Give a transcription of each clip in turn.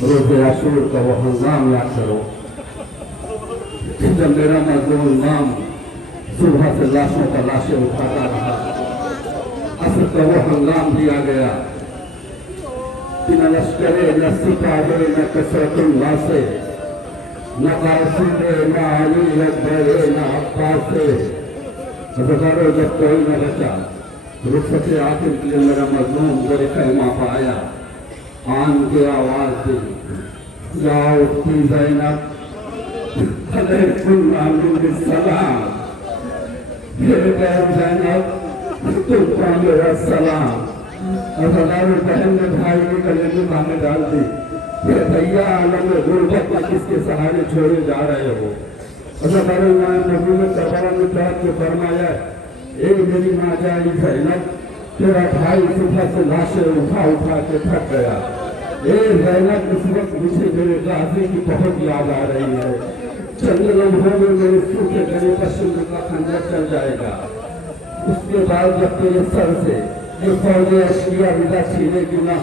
रोज़े आशूर का वो हंगाम याद करो जब मेरा मजलूम इमाम सुबह से लाशों का लाशें उठाता रहा। असर का वो हंगाम भी आ गया कि न लश्करे न सिपाहे न कसरतुल्लाह से न कासिदे न अली अकबरे न अब्बास से हजारों जब कोई न बचा रुखसत आखिर के लिए मेरा मजलूम गोरे कलमा पाया। आन के आवाज दी जाओ उठती ज़ैनब सलाम मेरे बहन ज़ैनब तुमको मेरा सलाम। हजारों बहन ने भाई के गले में बाहें डाल दी। भैया आलम गुर्बत में किसके सहारे छोड़े जा रहे हो। हजारों नबी में करबला में बैठ के फरमाया एक मेरी माँ जाई ज़ैनब तेरा भाई सुबह से लाशें उठा उठा के थक गया। ज़ैनब इस वक्त मुझे मेरे गाजी की बहुत याद आ रही है। चंद लम्हों में मेरे सूखे गले पर शिंद का खंजर चल जाएगा। उसके बाद जब तेरे सर से ये फौजे अशकिया विदा छीनेगी ना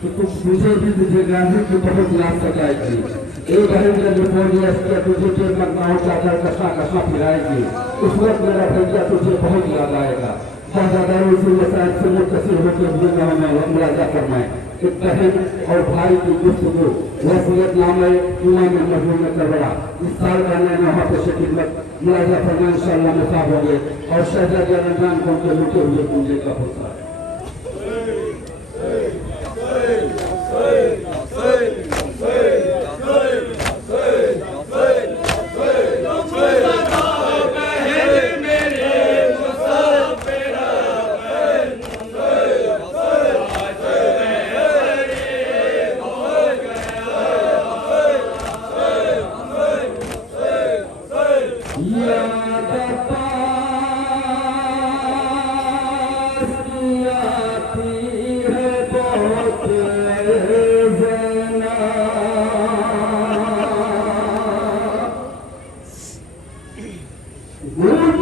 तो कुछ मुझे भी तुझे गाजी की बहुत याद सताएगी। एक बहन जब फौजे अशकिया तुझे फिर मकनाओं चादर कसा कसा फिराएगी उस वक्त मेरा भैया तुझे बहुत याद आएगा। से मुतसिल होकर मुलाजा फरमाए कि बहन और भाई की गुफ्तगू वसीयतनामा इमाम मजलूम करबला इस साल का नया वहाँ पे खिदमत मुलाजा फरमाए इंशाअल्लाह मुसाफ होंगे और शहजादा रमजान को उनके लुटे हुए पूंजे का होता है। मुझे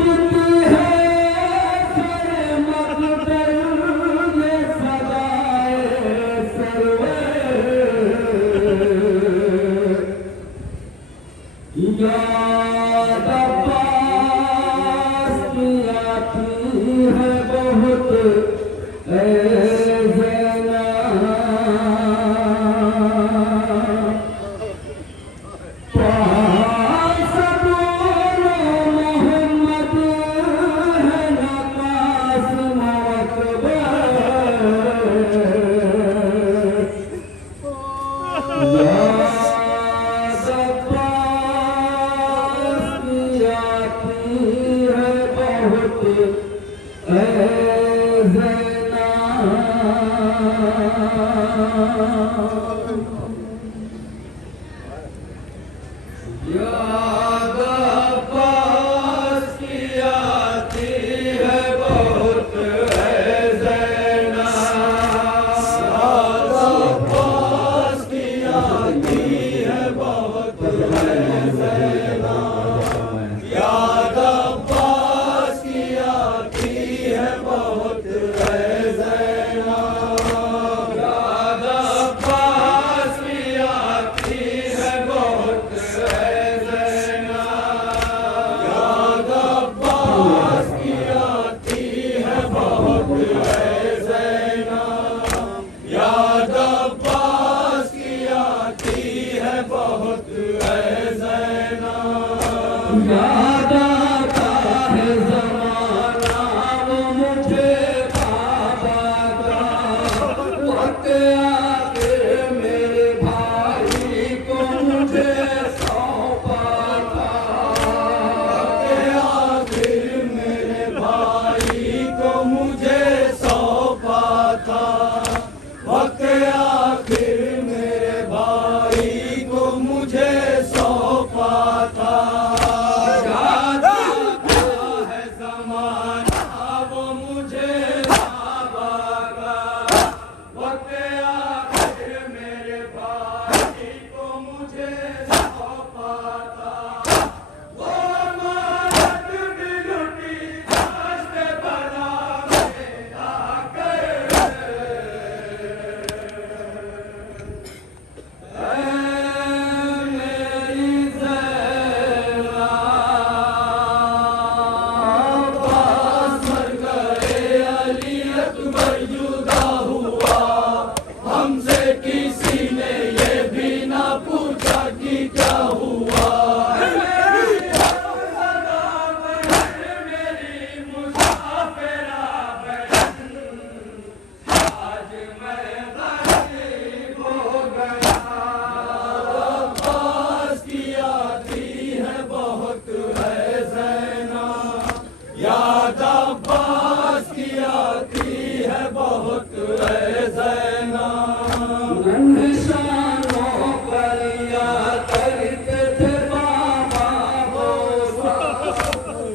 नन्शानों पर या करते थे बाबा बोसा,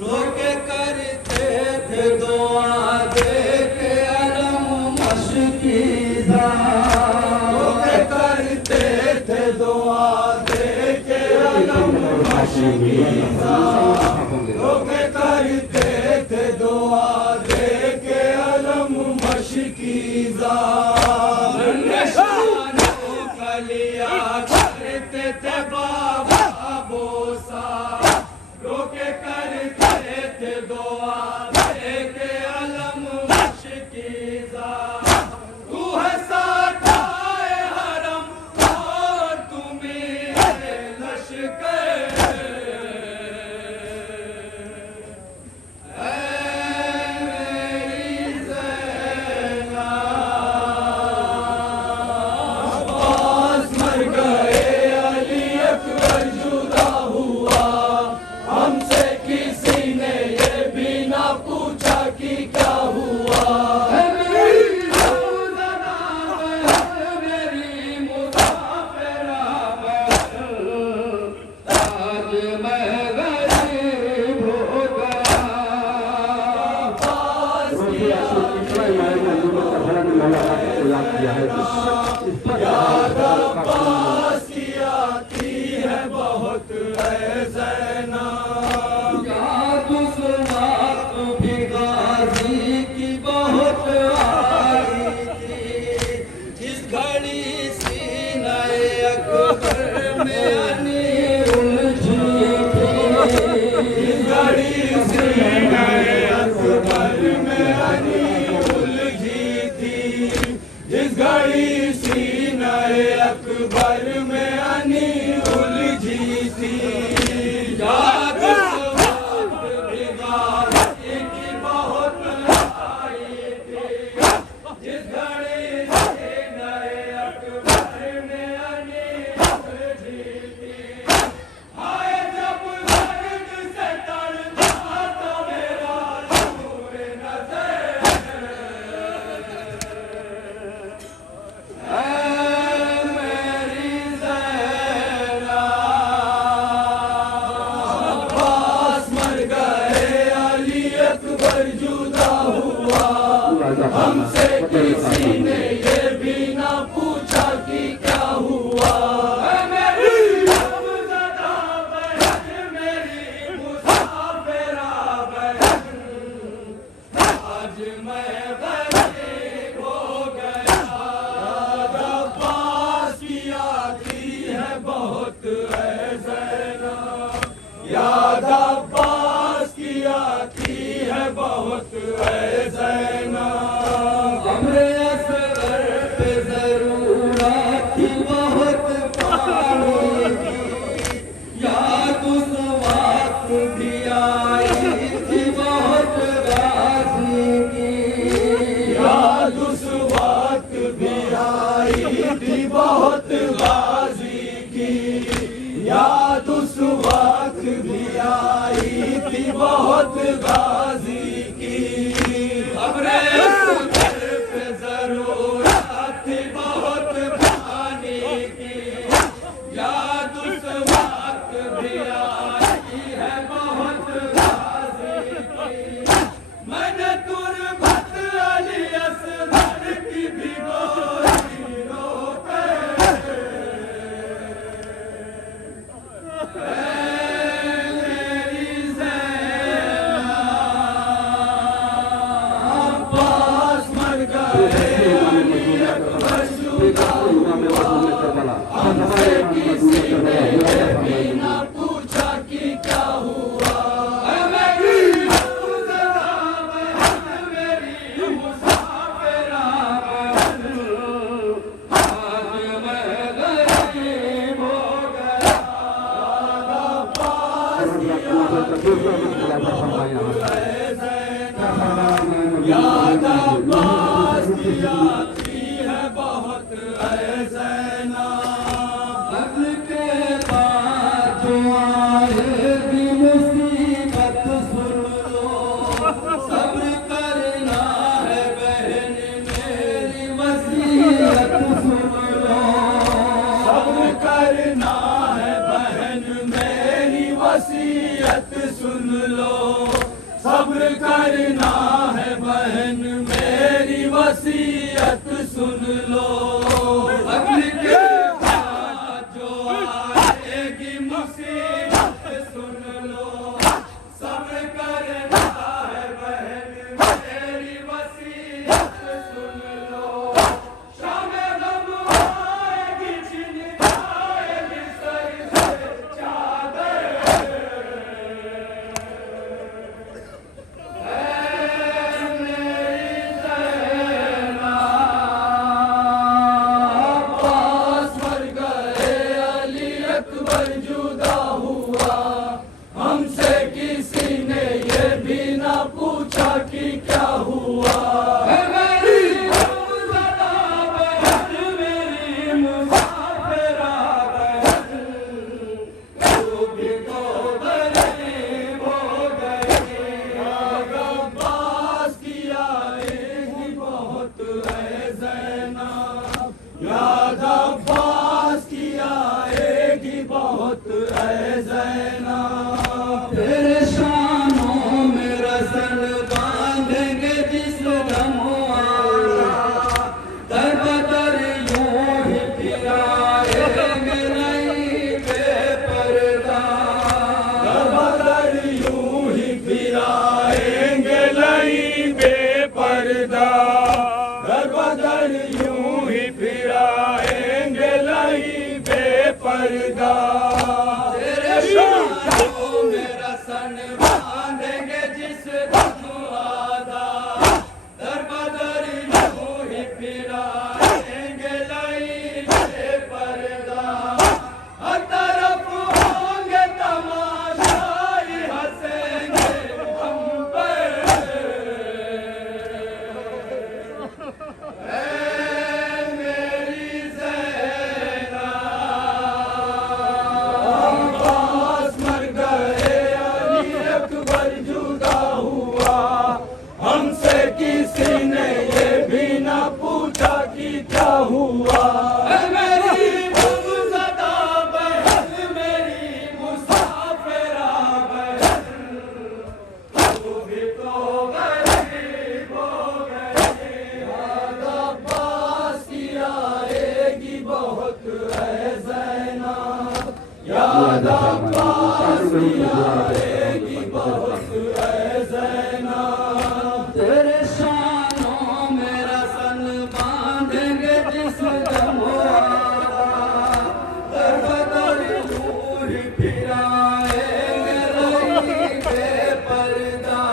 रोके करते थे दुआ दे के अलम मशकीज़ा, रोके करते थे दुआ दे के अलम मशकीज़ा, रोके करते थे दुआ दे के अलम मशकीज़ा। कलिया करते थे बाबा बोसा, रोके करते थे दुआ दे के अलम मशकीज़ा। तू है साठाए हरम और तुम्हें लश्कर, याद अब्बास की आती है बहुत है ज़ैना, याद उस वक्त भी गाज़ी की बहुत आई थी, जिस घड़ी सीने अकबर में अनी उलझी थी, जिस घड़ी सीने अकबर में अनी उलझी थी, जिस घड़ी सीने अकबर में अनी उलझी थी। याद उस वक्त भी गाज़ी की बहुत आई थी, जिस घड़ी सीने अकबर में अनी उलझी थी। हाय जब दर्द से तड़पा तो मेरा नूर नज़र, हमसे किसी ने ये भी ना पूछा कि क्या हुआ। मेरी ज़दा बहन, मेरी मुसाफिरा बहन, आज मैं गरीब हो गया। याद अब्बास की आती है बहुत है ज़ैना, याद अब्बास की आती है बहुत है ज़ैना। हमरे असगर पे ज़रूरत थी बहुत पानी की, याद उस वक्त भी आई थी बहुत गाज़ी की, याद उस वक्त भी आई थी बहुत गाज़ी की, याद उस वक्त भी आई थी बहुत गाज़ी की। हमरे असगर पे ज़रूरत थी बहुत पानी की, याद उस वक्त भी आई है बहुत गाज़ी की। मैंने तुरबत अली असगर की भिगोई रोके, मेरी ज़ैना। अब्बास मर गए, अली अकबर शुदा हुआ, हमसे किसी ने ये भी ना पूछा कि क्या हुआ। मेरी ज़दा बहन, मेरी मुसाफिरा बहन, आज मैं गरीब हो गया। याद अब्बास की आती है बहुत है ज़ैना। अब्द के बाद जो आएगी मुसीबत सुन लो, सब्र करना है बहन मेरी वसीयत सुन लो। सुन लो, सब्र करना है बहन मेरी वसीयत सुन लो। अग्नि के बाद जो आएगी मुसीबत सुन लो, सब्र करना है बहन मेरी वसीयत सुन लो। शाम गम आएगी छिन जाएगी सर से चादर, अब्बास मर गए अली अकबर जुदा हुआ, हमसे किसी ने ये भी ना पूछा कि क्या हुआ। मेरी हमज़दा बहन मेरी मुसाफिरा बहन, तू भी तो गरीब हो गई। याद अब्बास की आएगी बहुत है ज़ैनब, याद अब्बास की आएगी बहुत है ज़ैनब। तेरे शानों में रसन बांधेंगे जिस दम आया, दर बदर यूं ही फिराएंगे नहीं बेपर्दा। दर यूं ही फिराएंगे नहीं बेपर्दा, दर यूं ही फिराएंगे नहीं बेपर्दा। तेरे शानों में रसन बांधेंगे जिस दम आया, दर बदर यूं ही फिराएंगे नहीं बेपर्दा। हर तरफ होंगे तमाशाई हंसेंगे हम पर, ऐ मेरी ज़ैनब। अब्बास मर गए अली अकबर जुदा हुआ, हमसे किसी ने ये भी ना पूछा कि क्या हुआ। मेरी हमज़दा बहन मेरी मुसाफिरा बहन, तू भी तो गरीब हो गई। याद अब्बास की आएगी बहुत है ज़ैनब, याद अब्बास की आएगी बहुत है ज़ैनब। तेरे शानों में रसन बांधेंगे जिस दम आया, दर बदर यूं ही फिराएंगे नहीं बेपर्दा।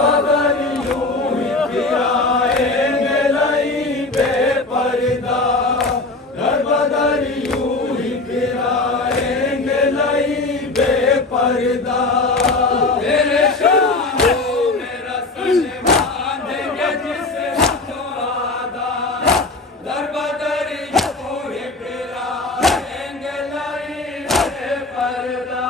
बदर यूं ही फिराएंगे नहीं बेपर्दा, बदर यूं ही फिराएंगे नहीं बेपर्दा। तेरे शानों में रसन बांधेंगे जिस दम आया, दर बदर यूं ही फिराएंगे नहीं बेपर्दा।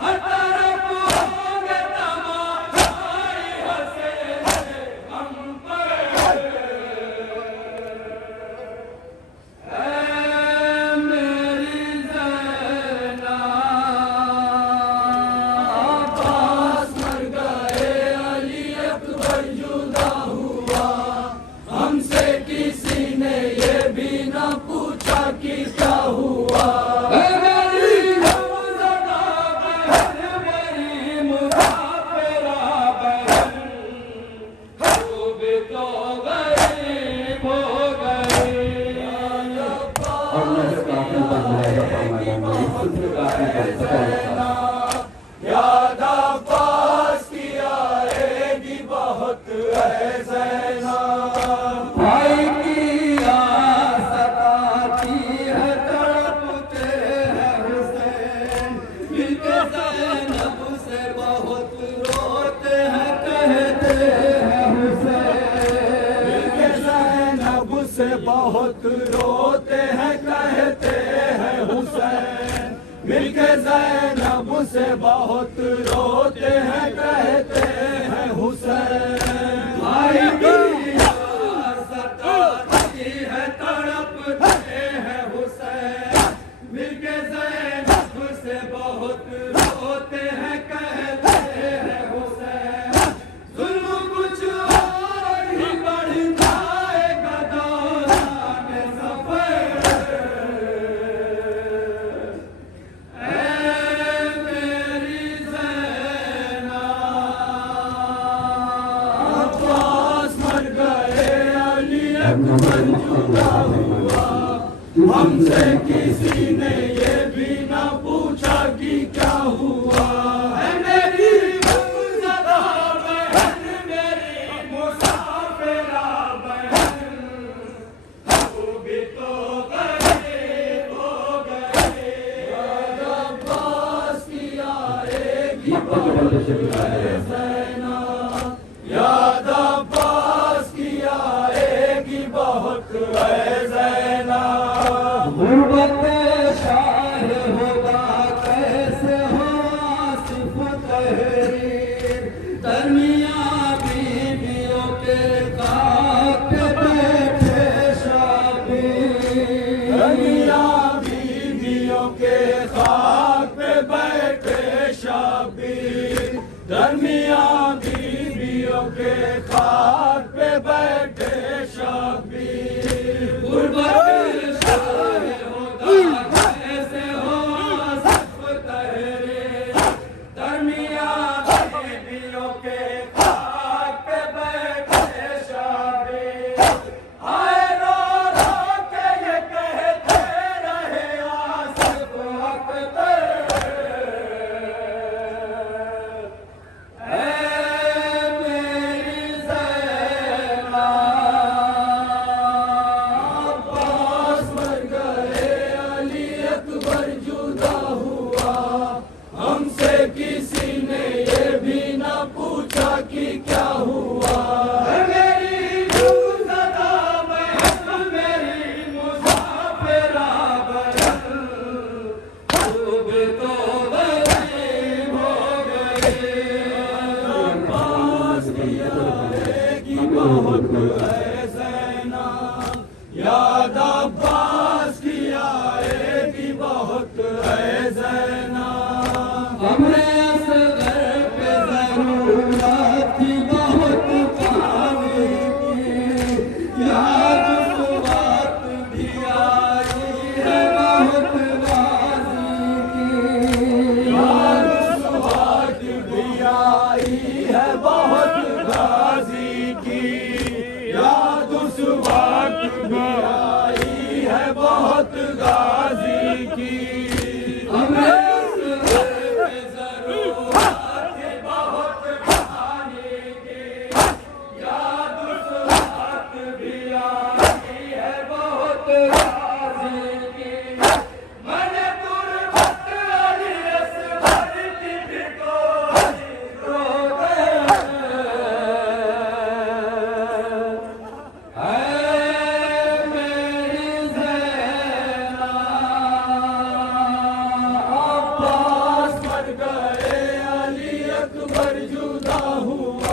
हर तरफ होंगे तमाशाई हंसेंगे हम पर, ऐ मेरी ज़ैनब। अब्बास मर गए अली अकबर जुदा हुआ, हमसे किसी ने ये भी ना पूछा कि क्या हुआ। मेरी हमज़दा बहन मेरी मुसाफिरा बहन, तू भी तो गरीब हो गई। और मुझे काफी बंधाएगा फरमाया मेरी खुद काफी बंधाएगा। याद अब्बास की आएगी बहुत है ज़ैनब। भाई की याद सताती है तड़पते हैं हुसैन, मिलके ज़ैनब से बहुत रोते हैं कहते हैं हुसैन। मिलके ज़ैनब से बहुत रोते हैं कहते हैं हुसैन, मिलके ज़ैनब से बहुत रोते हैं कहते हैं हुसैन। भाई की याद सताती है तड़पते हैं हुसैन, मिलके ज़ैनब से बहुत रोते हैं हमसे किसी ने ये भी ना पूछा कि क्या हुआ है मेरी गुमशुदा बहन, मेरी मुसाफिरा बहन, तू भी तो गरीब हो गई। याद अब्बास की आएगी बहुत ज़ैना, याद अब्बास की आएगी बहुत ज़ैना। गुर्बत शाह होगा कैसे हो आसिफ तहरीर, दरमिया बीवियों के खाक पे बैठे शाबीर, दरमिया बीवियों के खाक पे बैठे शाबीर, दरमिया बीवियों के खाक पे बैठे शाबीर। गुर्बत किसी ने ये भी ना पूछा कि क्या हुआ है मेरी गुमशुदा बहन, मेरी मुसाफिरा बहन, तू भी तो गरीब हो गई। अब्बास की आएगी बहुत ज़ैना, याद अब्बास की आएगी बहुत ज़ैना। हमने असगर पे जरूरत थी बहुत पानी की, याद सुबात भी आई है बहुत गाजी की, याद सुहाग भी आई है बहुत गाजी की, याद सुहाग भी आई है बहुत गाजी की। हमने अब्बास मर गए, अली अकबर जुदा हुआ।